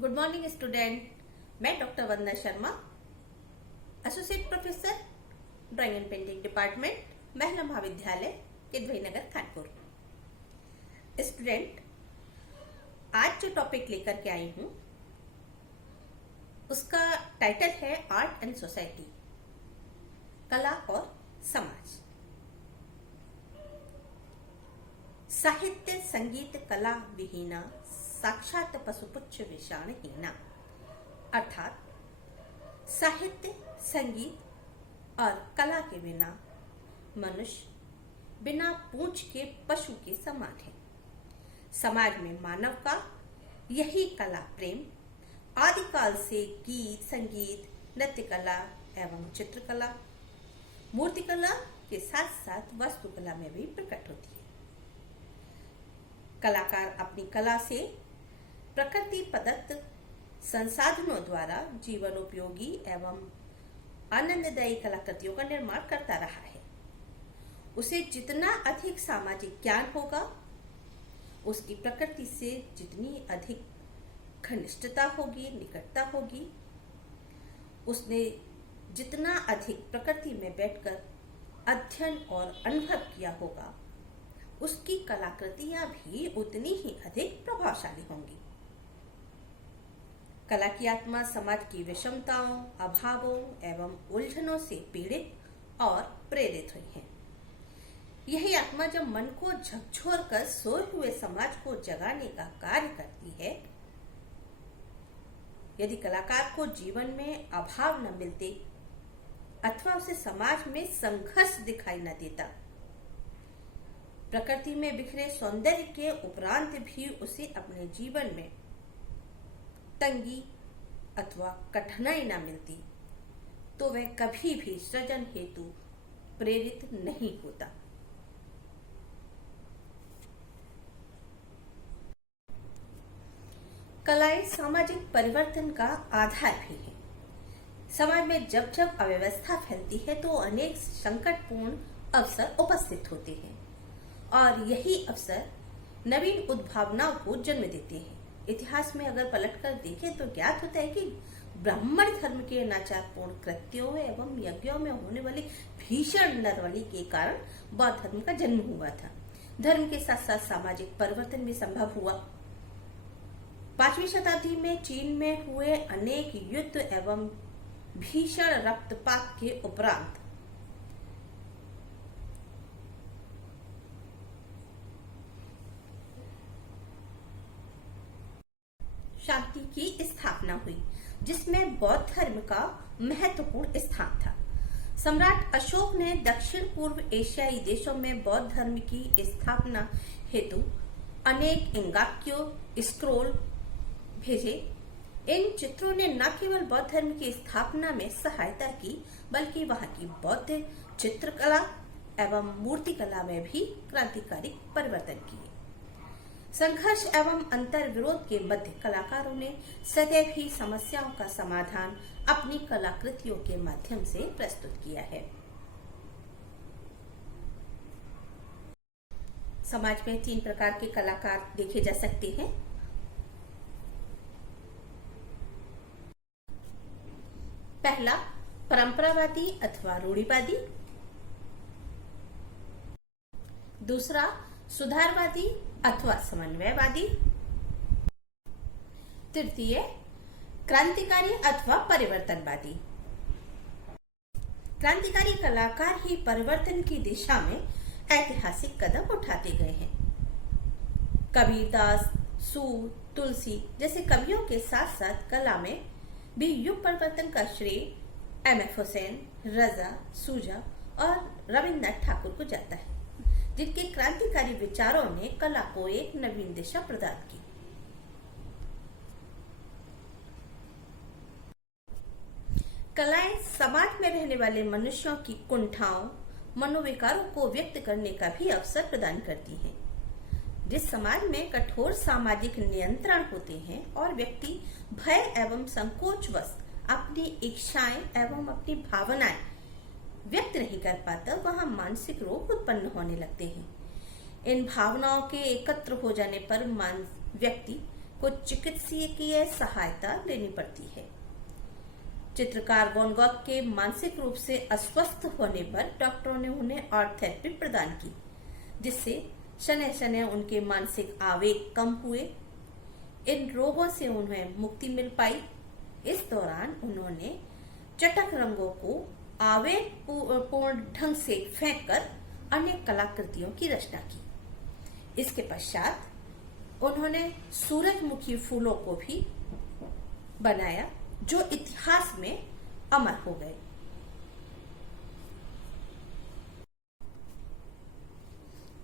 Good morning student. मैं doctor Vandana Sharma, associate professor drawing and painting department, Mahila Mahavidyalaya Kidwai Nagar Kanpur. Student, आज जो topic लेकर के आई हूं उसका टाइटल है आर्ट एंड सोसाइटी, कला और समाज। साहित्य संगीत कला विहीना साक्षात पशुपुच्छ विषाणहीना, अर्थात साहित्य संगीत और कला के बिना मनुष्य बिना पूंछ के पशु के समान है। समाज में मानव का यही कला प्रेम आदिकाल से गीत संगीत नृत्य कला एवं चित्रकला मूर्तिकला के साथ साथ वास्तुकला में भी प्रकट होती है। कलाकार अपनी कला से प्रकृति प्रदत्त संसाधनों द्वारा जीवन उपयोगी एवं आनंददायी कलाकृतियों का निर्माण करता रहा है। उसे जितना अधिक सामाजिक ज्ञान होगा, उसकी प्रकृति से जितनी अधिक घनिष्ठता होगी, निकटता होगी, उसने जितना अधिक प्रकृति में बैठकर अध्ययन और अनुभव किया होगा, उसकी कलाकृतियां भी उतनी ही अधिक प्रभावशाली होंगी। कला की आत्मा समाज की विषमताओं, अभावों एवं उलझनों से पीड़ित और प्रेरित हुई है। यही आत्मा जब मन को झकझोर कर सोए हुए समाज को जगाने का कार्य करती है। यदि कलाकार को जीवन में अभाव न मिलते अथवा उसे समाज में संघर्ष दिखाई न देता, प्रकृति में बिखरे सौंदर्य के उपरांत भी उसे अपने जीवन में तंगी अथवा कठिनाई न मिलती, तो वह कभी भी सृजन हेतु प्रेरित नहीं होता। कलाएं सामाजिक परिवर्तन का आधार भी है। समाज में जब जब अव्यवस्था फैलती है तो अनेक संकटपूर्ण अवसर उपस्थित होते हैं और यही अवसर नवीन उद्भावनाओं को जन्म देते हैं। इतिहास में अगर पलटकर देखें तो ज्ञात होता है कि ब्राह्मण धर्म के अनाचारपूर्ण कृत्यों एवं यज्ञों में होने वाली भीषण नरबलि के कारण बौद्ध धर्म का जन्म हुआ था। धर्म के साथ साथ सामाजिक परिवर्तन भी संभव हुआ। 5वीं शताब्दी में चीन में हुए अनेक युद्ध एवं भीषण रक्तपात के उपरांत शांति की स्थापना हुई, जिसमें बौद्ध धर्म का महत्वपूर्ण स्थान था। सम्राट अशोक ने दक्षिण पूर्व एशियाई देशों में बौद्ध धर्म की स्थापना हेतु अनेक इंगाक्यो स्क्रोल भेजे। इन चित्रों ने न केवल बौद्ध धर्म की स्थापना में सहायता की, बल्कि वहां की बौद्ध चित्रकला एवं मूर्तिकला में भी क्रांतिकारी परिवर्तन किए। संघर्ष एवं अंतर विरोध के मध्य कलाकारों ने सदैव ही समस्याओं का समाधान अपनी कलाकृतियों के माध्यम से प्रस्तुत किया है। समाज में 3 प्रकार के कलाकार देखे जा सकते हैं। पहला, परंपरावादी अथवा रूढ़िवादी। दूसरा, सुधारवादी अथवा समन्वयवादी। तृतीय, क्रांतिकारी अथवा परिवर्तनवादी। क्रांतिकारी कलाकार ही परिवर्तन की दिशा में ऐतिहासिक कदम उठाते गए हैं। कबीरदास, सूर, तुलसी जैसे कवियों के साथ साथ कला में भी युग परिवर्तन का श्रेय एम एफ हुसैन, रजा, सूजा और रविन्द्रनाथ ठाकुर को जाता है, जिनके क्रांतिकारी विचारों ने कला को एक नवीन दिशा प्रदान की। कलाएं समाज में रहने वाले मनुष्यों की कुंठाओं, मनोविकारों को व्यक्त करने का भी अवसर प्रदान करती हैं। जिस समाज में कठोर सामाजिक नियंत्रण होते हैं और व्यक्ति भय एवं संकोचवश अपनी इच्छाएं एवं अपनी भावनाएं व्यक्त नहीं कर पाता, वहां मानसिक रोग उत्पन्न होने लगते हैं। इन भावनाओं के एकत्र हो जाने पर व्यक्ति को चिकित्सकीय सहायता लेनी पड़ती है। चित्रकार वैन गॉग के मानसिक रूप से अस्वस्थ होने पर डॉक्टरों ने उन्हें आर्ट थेरेपी प्रदान की, जिससे शनय शनय उनके मानसिक आवेग कम हुए। इन रोगों से उन्हें मुक्ति मिल पाई। इस दौरान उन्होंने चटक रंगों को आवेगपूर्ण ढंग से फेंककर अनेक कलाकृतियों की रचना की। इसके पश्चात उन्होंने सूरजमुखी फूलों को भी बनाया, जो इतिहास में अमर हो गए।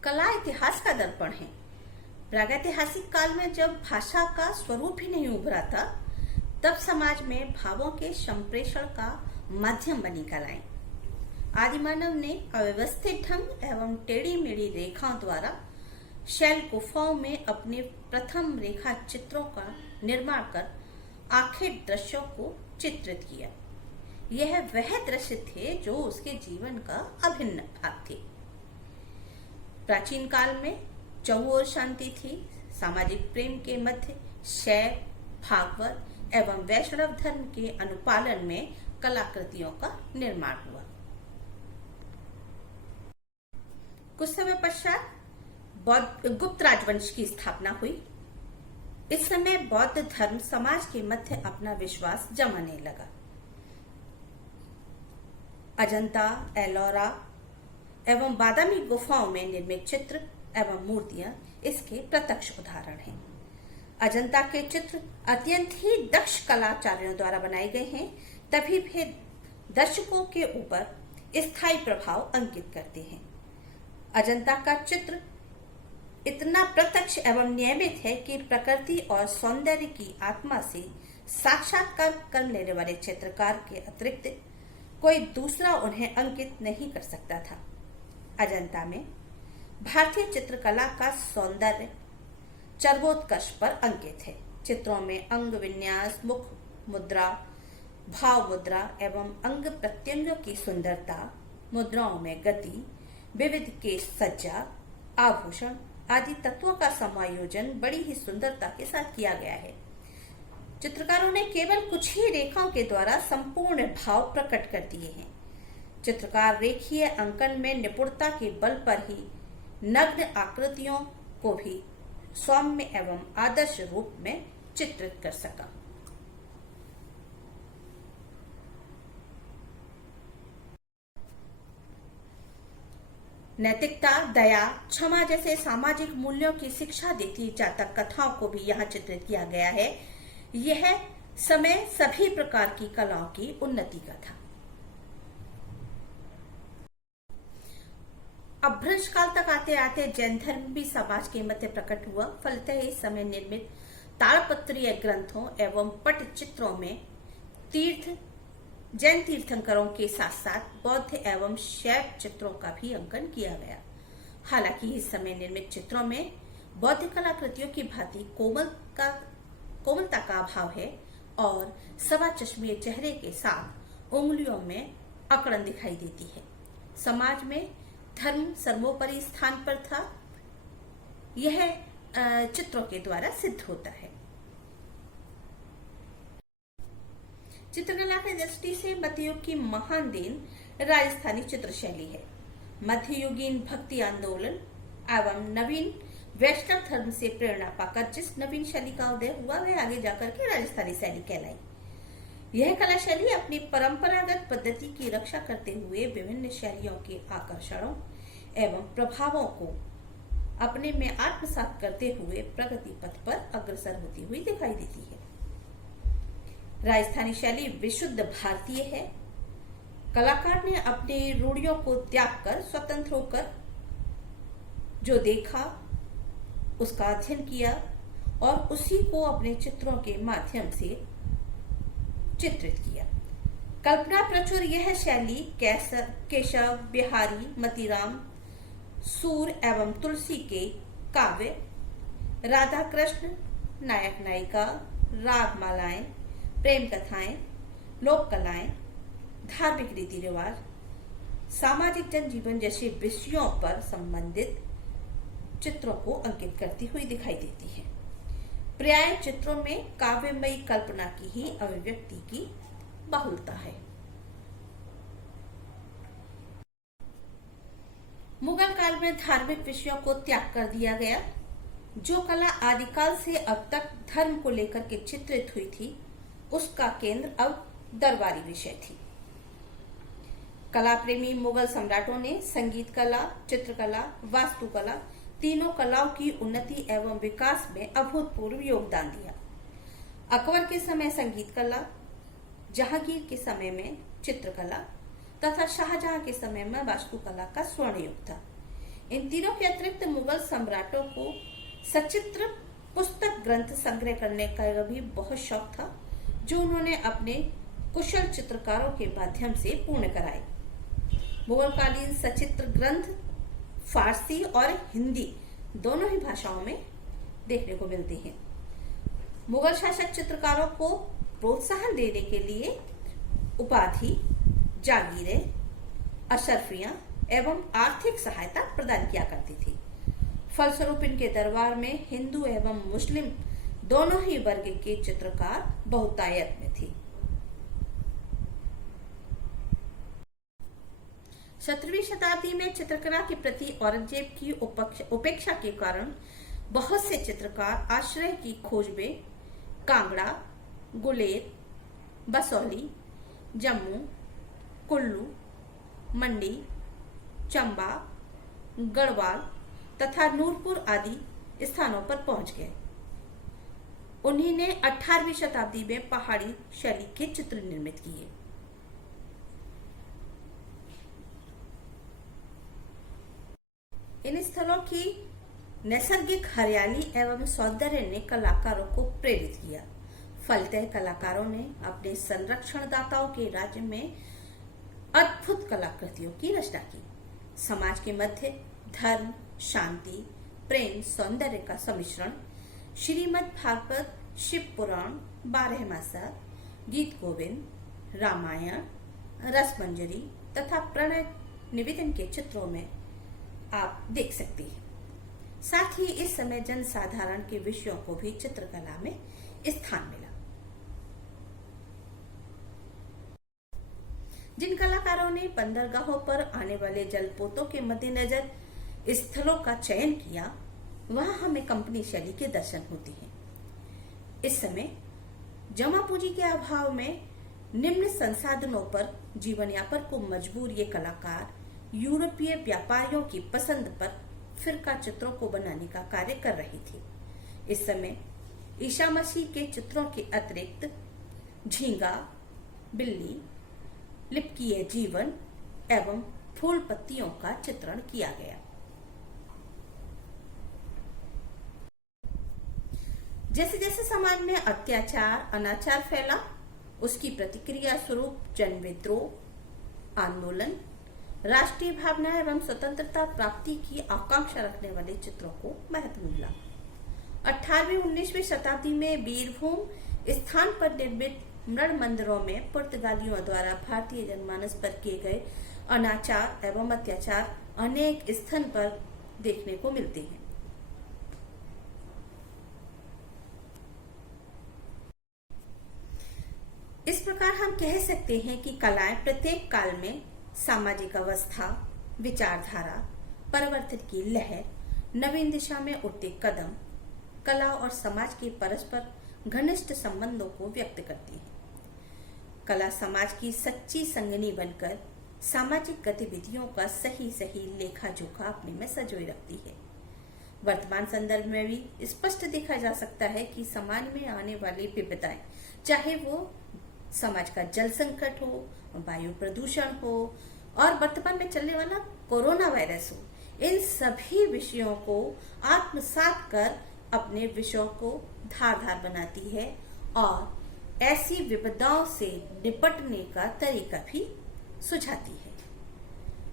कला इतिहास का दर्पण है। प्रागैतिहासिक काल में जब भाषा का स्वरूप ही नहीं उभरा था, तब समाज में भावों के संप्रेषण का माध्यम बनी कलाएं। आदिमानव ने अव्यवस्थित ढंग एवं टेढ़ी मेढ़ी रेखाओं द्वारा शैल गुफाओं में अपने प्रथम रेखा चित्रों का निर्माण कर आखिर दृश्यों को चित्रित किया। यह वह दृश्य थे जो उसके जीवन का अभिन्न भाग थे। प्राचीन काल में चहुओर शांति थी। सामाजिक प्रेम के मध्य शैव, भागवत एवं वैष्णव धर्म के अनुपालन में कलाकृतियों का निर्माण हुआ। कुछ समय पश्चात गुप्त राजवंश की स्थापना हुई। इस समय बौद्ध धर्म समाज के मध्य अपना विश्वास जमाने लगा। अजंता, एलोरा एवं बादामी गुफाओं में निर्मित चित्र एवं मूर्तियां इसके प्रत्यक्ष उदाहरण हैं। अजंता के चित्र अत्यंत ही दक्ष कलाकारों द्वारा बनाए गए हैं, तभी भी दर्शकों के ऊपर स्थायी प्रभाव अंकित करते हैं। अजंता का चित्र इतना प्रत्यक्ष एवं नियमित है कि प्रकृति और सौंदर्य की आत्मा से साक्षात्कार कर लेने वाले चित्रकार के अतिरिक्त कोई दूसरा उन्हें अंकित नहीं कर सकता था। अजंता में भारतीय चित्रकला का सौंदर्य चरमोत्कर्ष पर अंकित है। चित्रों में अंग विन्यास, मुख मुद्रा, भाव मुद्रा एवं अंग प्रत्यंगों की सुंदरता, मुद्राओं में गति, विविध केश सज्जा, आभूषण आदि तत्वों का समायोजन बड़ी ही सुंदरता के साथ किया गया है। चित्रकारों ने केवल कुछ ही रेखाओं के द्वारा संपूर्ण भाव प्रकट कर दिए हैं। चित्रकार रेखीय अंकन में निपुणता के बल पर ही नग्न आकृतियों को भी सौम्य एवं आदर्श रूप में चित्रित कर सका। नैतिकता, दया, क्षमा जैसे सामाजिक मूल्यों की शिक्षा देती जातक कथाओं को भी यहाँ चित्रित किया गया है। यह समय सभी प्रकार की कलाओं की उन्नति का था। अपभ्रंश काल तक आते आते जैन धर्म भी समाज के मध्य प्रकट हुआ। फलतः इस समय निर्मित ताड़पत्रीय ग्रंथों एवं पटचित्रों में जैन तीर्थंकरों के साथ साथ बौद्ध एवं शैव चित्रों का भी अंकन किया गया। हालांकि इस समय निर्मित चित्रों में बौद्ध कलाकृतियों की भांति कोमलता का अभाव है और सवा चश्मीय चेहरे के साथ उंगलियों में अकड़न दिखाई देती है। समाज में धर्म सर्वोपरि स्थान पर था, यह चित्रों के द्वारा सिद्ध होता है। चित्रकला की दृष्टि से मध्ययुग की महान देन राजस्थानी चित्रशैली है। मध्ययुगीन भक्ति आंदोलन एवं नवीन वैष्णव धर्म से प्रेरणा पाकर जिस नवीन शैली का उदय हुआ वह आगे जाकर के राजस्थानी शैली कहलाई। यह कला शैली अपनी परंपरागत पद्धति की रक्षा करते हुए विभिन्न शैलियों के आकर्षणों एवं प्रभावों को अपने में आत्मसात करते हुए प्रगति पथ पर अग्रसर होती हुई दिखाई देती है। राजस्थानी शैली विशुद्ध भारतीय है। कलाकार ने अपनी रूढ़ियों को त्याग कर स्वतंत्र होकर जो देखा उसका अध्ययन किया और उसी को अपने चित्रों के माध्यम से चित्रित किया। कल्पना प्रचुर यह शैली केशव, बिहारी, मतीराम, सूर एवं तुलसी के काव्य, राधा कृष्ण, नायक नायिका, राग मालाएं, प्रेम कथाएं, लोक कलाएं, धार्मिक रीति रिवाज, सामाजिक जनजीवन जैसे विषयों पर संबंधित चित्रों को अंकित करती हुई दिखाई देती है। पर्याय चित्रों में काव्यमयी कल्पना की ही अभिव्यक्ति की बहुलता है। मुगल काल में धार्मिक विषयों को त्याग कर दिया गया। जो कला आदिकाल से अब तक धर्म को लेकर के चित्रित हुई थी, उसका केंद्र अब दरबारी विषय थी। कला प्रेमी मुगल सम्राटों ने संगीत कला, चित्रकला, वास्तुकला तीनों कलाओं की उन्नति एवं विकास में अभूतपूर्व योगदान दिया। अकबर के समय संगीत कला, जहांगीर के समय में चित्रकला तथा शाहजहां के समय में वास्तुकला का स्वर्ण युग था। इन तीनों के अतिरिक्त मुगल सम्राटों को सचित्र पुस्तक ग्रंथ संग्रह करने का भी बहुत शौक था, जो उन्होंने अपने कुशल चित्रकारों के माध्यम से पूर्ण कराए। मुगलकालीन सचित्र ग्रंथ फारसी और हिंदी दोनों ही भाषाओं में देखने को मिलते हैं। मुगल शासक चित्रकारों को प्रोत्साहन देने के लिए उपाधि, जागीरें, अशर्फियां एवं आर्थिक सहायता प्रदान किया करती थी। फलस्वरूप इनके दरबार में हिंदू एवं मुस्लिम दोनों ही वर्ग के चित्रकार बहुतायत में थे। 17वीं शताब्दी में चित्रकला के प्रति औरंगजेब की उपेक्षा के कारण बहुत से चित्रकार आश्रय की खोज में कांगड़ा, गुलेर, बसौली, जम्मू, कुल्लू, मंडी, चंबा, गढ़वाल तथा नूरपुर आदि स्थानों पर पहुंच गए। उन्हीं ने 18वीं शताब्दी में पहाड़ी शैली के चित्र निर्मित किए। इन स्थलों की नैसर्गिक हरियाली एवं सौंदर्य ने कलाकारों को प्रेरित किया। फलतः कलाकारों ने अपने संरक्षणदाताओं के राज्य में अद्भुत कलाकृतियों की रचना की। समाज के मध्य धर्म, शांति, प्रेम, सौंदर्य का सम्मिश्रण श्रीमद् भागवत, शिव पुराण, 12 मासा, गीत गोविंद, रामायण, रसमंजरी तथा प्रणय निवेदन के चित्रों में आप देख सकते हैं। साथ ही इस समय जनसाधारण के विषयों को भी चित्रकला में स्थान मिला। जिन कलाकारों ने बंदरगाहों पर आने वाले जलपोतों के मद्देनजर स्थलों का चयन किया, वहां हमें कंपनी शैली के दर्शन होते हैं। इस समय जमा पूंजी के अभाव में निम्न संसाधनों पर जीवन यापन को मजबूर ये कलाकार यूरोपीय व्यापारियों की पसंद पर फिरका चित्रों को बनाने का कार्य कर रही थी। इस समय ईसा मसीह के चित्रों के अतिरिक्त झींगा, बिल्ली, लिपकीय जीवन एवं फूल पत्तियों का चित्रण किया गया। जैसे जैसे समाज में अत्याचार, अनाचार फैला, उसकी प्रतिक्रिया स्वरूप जन विद्रोह, आंदोलन, राष्ट्रीय भावना एवं स्वतंत्रता प्राप्ति की आकांक्षा रखने वाले चित्रों को महत्व मिला। 18वीं 19वीं शताब्दी में वीरभूम स्थान पर निर्मित मृण मंदिरों में पुर्तगालियों द्वारा भारतीय जनमानस पर किए गए अनाचार एवं अत्याचार अनेक स्थान पर देखने को मिलते हैं। इस प्रकार हम कह सकते हैं कि कलाएं प्रत्येक काल में सामाजिक अवस्था, विचारधारा, परिवर्तन की लहर, नवीन दिशा में उठते कदम, कला और समाज के परस्पर घनिष्ठ संबंधों को व्यक्त करती है। कला समाज की सच्ची संगिनी बनकर सामाजिक गतिविधियों का सही लेखा जोखा अपने में संजोए रखती है। वर्तमान संदर्भ में भी स्पष्ट देखा जा सकता है कि समाज में आने वाली विपदाएं, चाहे वो समाज का जल संकट हो, वायु प्रदूषण हो और वर्तमान में चलने वाला कोरोना वायरस हो, इन सभी विषयों को आत्मसात कर अपने विषयों को धारदार बनाती है और ऐसी विपदाओं से निपटने का तरीका भी सुझाती है।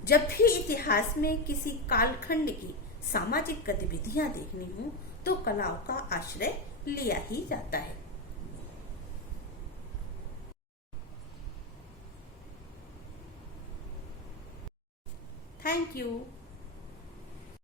जब भी इतिहास में किसी कालखंड की सामाजिक गतिविधियां देखनी हो तो कलाओं का आश्रय लिया ही जाता है। Thank you.